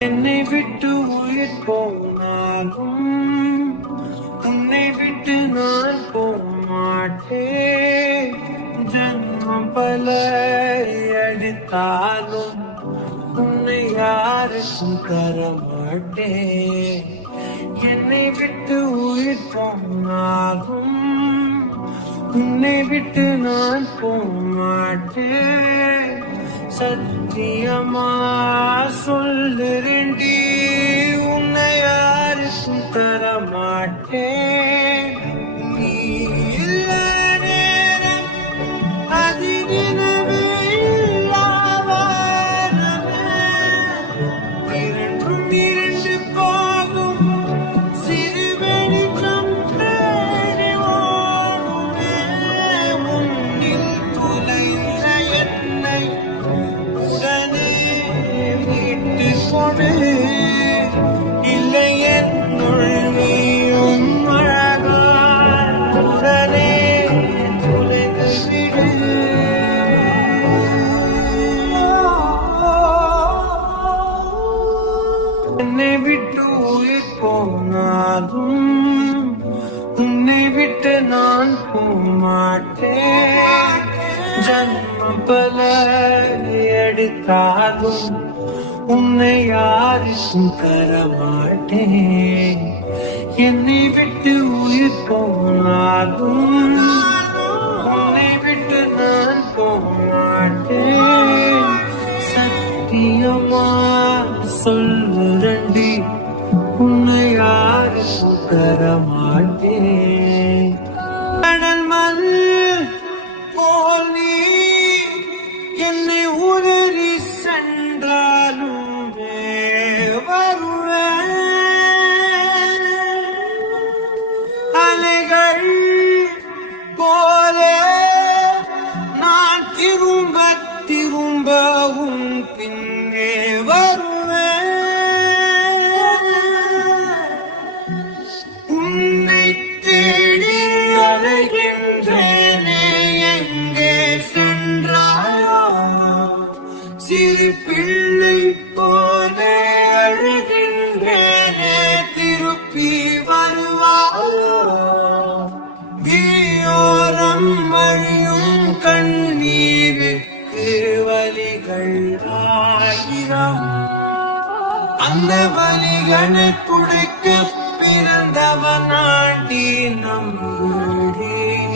என்னை விட்டு உயிர் போனாலும் உன்னை விட்டு நான் போமாட்டேன். ஜன்மம் பல அடித்தாலும் உன்னை யாருக்கும் தரமாட்டேன். என்னை விட்டு உயிர் போனாலும் உன்னை விட்டு நான் போமாட்டேன். சத்தியமா சொல்லுறேன்டி, உன்னை யாருக்கும் தரமாட்டேன். நீ இல்ல நேரம் அதிதினமே இல்லாவாரமே, இரண்டும் இரண்டு போகும் சிறு வெளிச்சம் தேடி ஓடுமே. முன்னில் துளைந்த என்னை உடனே மீட்டு கொடு, இல்லை என்னுள் நீயும் அழகாய் உடனே துளைந்து விடு. என்னை விட்டு உயிர் போனாலும் உன்னை விட்டு நான் போமாட்டேன். ஜன்மம் பல எடுத்தாலும் உன்னை யாருக்கும் தரமாட்டேன். என்னை விட்டு உயிர் போனாலும் உன்னை விட்டு நான் போமாட்டேன். சத்தியமா சொல்லுறண்டி, உன்னை யாருக்கும் தரமாட்டேன். கடல் மண் போல் நீ என்னை உதறி சென்றாலும் வருவேன். அலைகள் போல நான் திரும்ப திரும்ப உன் பின்னே வருவேன். உன்னை தேடி அலைகின்றேனே, எங்கே சென்றாயோ? சிறு பிள்ளை போல அழுகின்றேனே, திருப்பி வருவாயோ? தீயோரம் வழியும் கண்ணீருக்கு வலிகள் ஆயிரம், அந்த வலிகளை துடைக்க பிறந்தவன் ஆண்டி நம்புறேன்,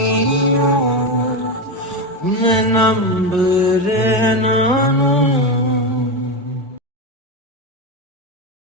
உன்னை நம்புறேன் நானும்.